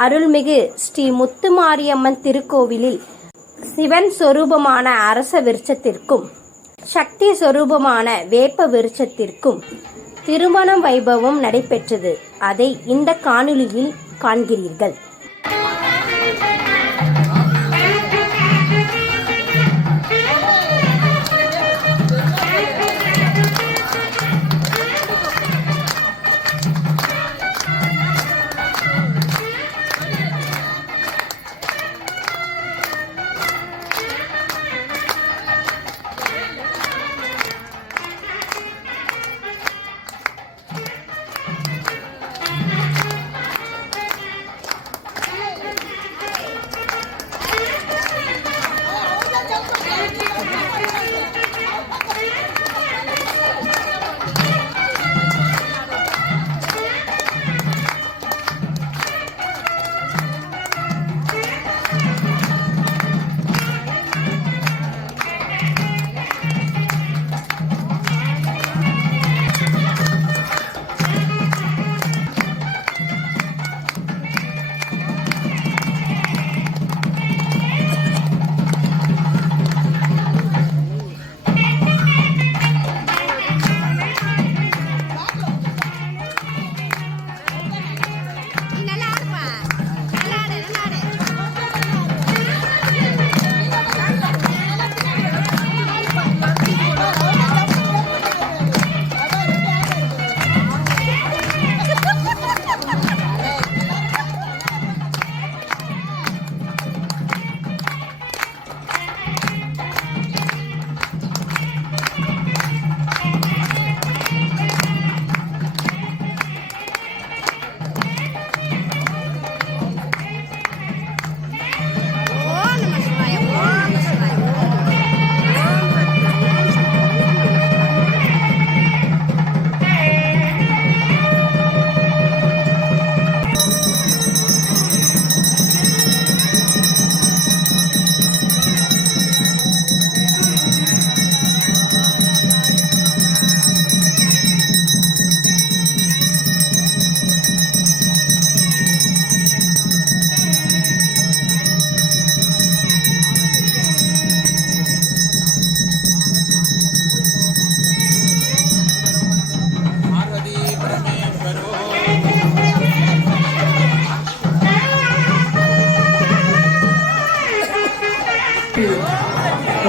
அருள்மிகு ஸ்ரீ முத்துமாரியம்மன் திருக்கோவிலில் சிவன் சொரூபமான அரச விருட்சத்திற்கும் சக்தி சொரூபமான வேப்ப விருட்சத்திற்கும் திருமணம் வைபவம் நடைபெற்றது. அதை இந்த காணொளியில் காண்கிறீர்கள்.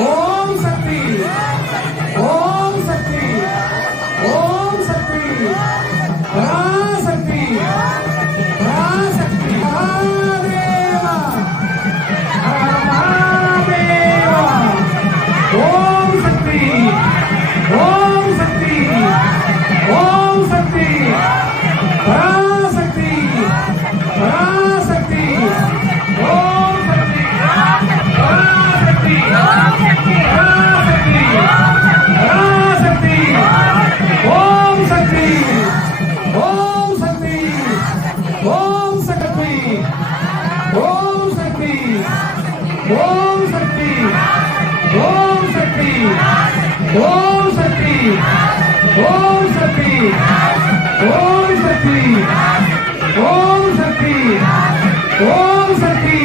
ஓம் சக்தி ஓம் சக்தி ஓம் சக்தி பராசக்தி பராசக்தி மகாதேவா மகாதேவா ஓம் சக்தி ஓம் சக்தி ஓம் சக்தி பராசக்தி பராசக்தி ஓம் சக்தி பராசக்தி ஓம் சக்தி ஓம் சக்தி ஓம் சக்தி ஓம் சக்தி ஓம் சக்தி ஓம் சக்தி ஓம் சக்தி ஓம் சக்தி ஓம் சக்தி ஓம் சக்தி ஓம் சக்தி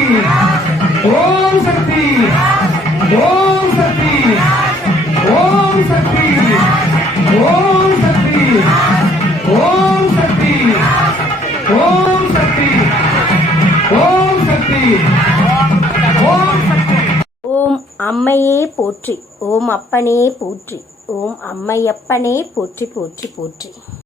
ஓம் சக்தி ஓம் சக்தி ஓம் சக்தி ஓம் சக்தி ஓம் சக்தி ஓம் சக்தி ஓம் சக்தி ஓம் சக்தி. ஓம் அம்மையே போற்றி, ஓம் அப்பனே போற்றி, ஓம் அம்மையப்பனே போற்றி போற்றி போற்றி.